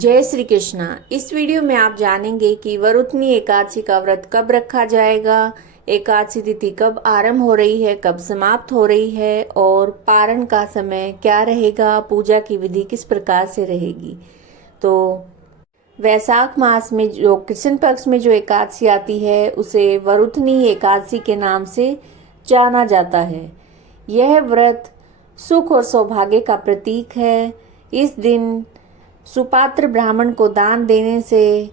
जय श्री कृष्णा। इस वीडियो में आप जानेंगे कि वरुथनी एकादशी का व्रत कब रखा जाएगा, एकादशी तिथि कब आरंभ हो रही है, कब समाप्त हो रही है और पारण का समय क्या रहेगा, पूजा की विधि किस प्रकार से रहेगी। तो वैशाख मास में जो कृष्ण पक्ष में जो एकादशी आती है उसे वरुथनी एकादशी के नाम से जाना जाता है। यह व्रत सुख और सौभाग्य का प्रतीक है। इस दिन सुपात्र ब्राह्मण को दान देने से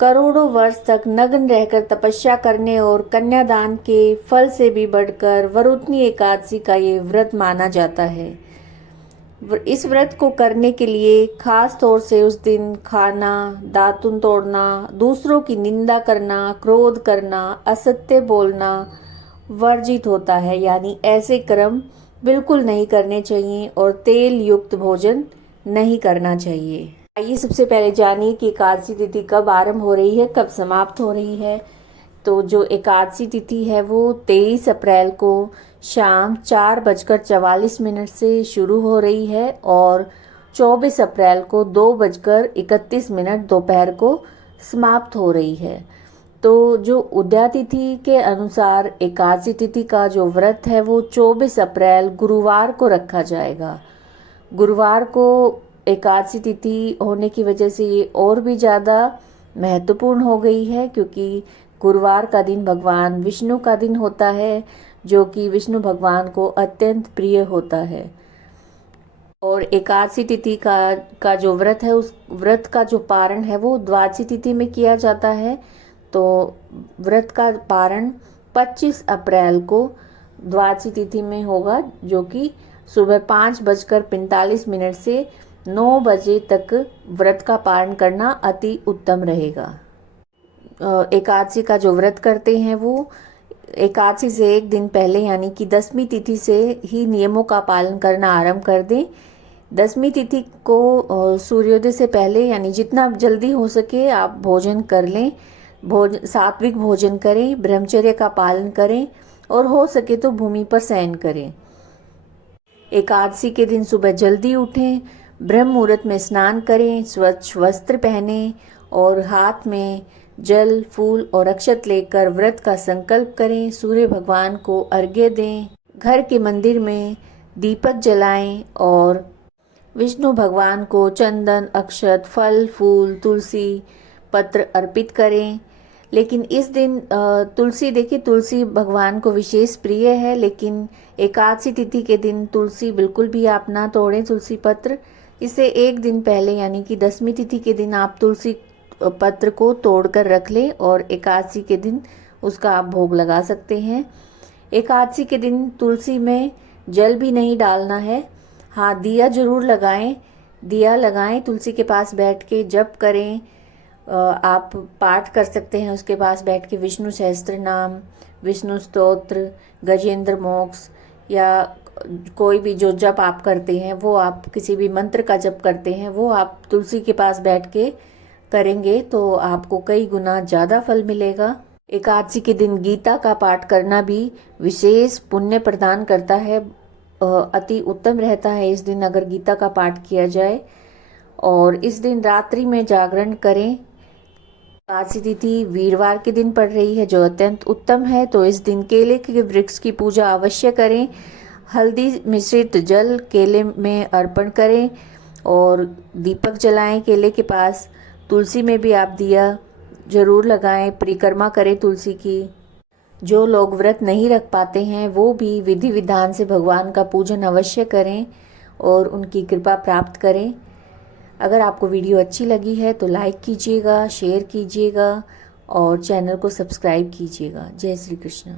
करोड़ों वर्ष तक नग्न रहकर तपस्या करने और कन्यादान के फल से भी बढ़कर वरुथनी एकादशी का ये व्रत माना जाता है। इस व्रत को करने के लिए खास तौर से उस दिन खाना, दातुन तोड़ना, दूसरों की निंदा करना, क्रोध करना, असत्य बोलना वर्जित होता है, यानी ऐसे कर्म बिल्कुल नहीं करने चाहिए और तेल युक्त भोजन नहीं करना चाहिए। आइए सबसे पहले जानिए कि एकादशी तिथि कब आरंभ हो रही है, कब समाप्त हो रही है। तो जो एकादशी तिथि है वो 23 अप्रैल को शाम 4:44 से शुरू हो रही है और 24 अप्रैल को 2:31 दोपहर को समाप्त हो रही है। तो जो उदया तिथि के अनुसार एकादशी तिथि का जो व्रत है वो 24 अप्रैल गुरुवार को रखा जाएगा। गुरुवार को एकादशी तिथि होने की वजह से ये और भी ज़्यादा महत्वपूर्ण हो गई है, क्योंकि गुरुवार का दिन भगवान विष्णु का दिन होता है, जो कि विष्णु भगवान को अत्यंत प्रिय होता है। और एकादशी तिथि का जो व्रत है उस व्रत का जो पारण है वो द्वादशी तिथि में किया जाता है। तो व्रत का पारण 25 अप्रैल को द्वादशी तिथि में होगा, जो कि सुबह 5:45 से 9 बजे तक व्रत का पारण करना अति उत्तम रहेगा। एकादशी का जो व्रत करते हैं वो एकादशी से एक दिन पहले यानी कि 10वीं तिथि से ही नियमों का पालन करना आरंभ कर दें। 10वीं तिथि को सूर्योदय से पहले यानी जितना जल्दी हो सके आप भोजन कर लें, सात्विक भोजन करें, ब्रह्मचर्य का पालन करें और हो सके तो भूमि पर शयन करें। एकादशी के दिन सुबह जल्दी उठें, ब्रह्म मुहूर्त में स्नान करें, स्वच्छ वस्त्र पहनें और हाथ में जल, फूल और अक्षत लेकर व्रत का संकल्प करें। सूर्य भगवान को अर्घ्य दें, घर के मंदिर में दीपक जलाएं और विष्णु भगवान को चंदन, अक्षत, फल, फूल, तुलसी पत्र अर्पित करें। लेकिन इस दिन तुलसी भगवान को विशेष प्रिय है, लेकिन एकादशी तिथि के दिन तुलसी बिल्कुल भी आप ना तोड़ें तुलसी पत्र। इसे एक दिन पहले यानी कि 10वीं तिथि के दिन आप तुलसी पत्र को तोड़कर रख लें और एकादशी के दिन उसका आप भोग लगा सकते हैं। एकादशी के दिन तुलसी में जल भी नहीं डालना है। हाँ, दिया जरूर लगाएं, दिया लगाएं, तुलसी के पास बैठ के जप करें। आप पाठ कर सकते हैं उसके पास बैठ के विष्णु सहस्त्र नाम, विष्णु स्तोत्र, गजेंद्र मोक्ष या कोई भी जो जप आप करते हैं वो, आप किसी भी मंत्र का जप करते हैं वो आप तुलसी के पास बैठ के करेंगे तो आपको कई गुना ज़्यादा फल मिलेगा। एकादशी के दिन गीता का पाठ करना भी विशेष पुण्य प्रदान करता है, अति उत्तम रहता है इस दिन अगर गीता का पाठ किया जाए। और इस दिन रात्रि में जागरण करें। एकादशी तिथि वीरवार के दिन पड़ रही है, जो अत्यंत उत्तम है। तो इस दिन केले के वृक्ष की पूजा अवश्य करें, हल्दी मिश्रित जल केले में अर्पण करें और दीपक जलाएं केले के पास। तुलसी में भी आप दिया जरूर लगाएं, परिक्रमा करें तुलसी की। जो लोग व्रत नहीं रख पाते हैं वो भी विधि विधान से भगवान का पूजन अवश्य करें और उनकी कृपा प्राप्त करें। अगर आपको वीडियो अच्छी लगी है तो लाइक कीजिएगा, शेयर कीजिएगा और चैनल को सब्सक्राइब कीजिएगा। जय श्री कृष्ण।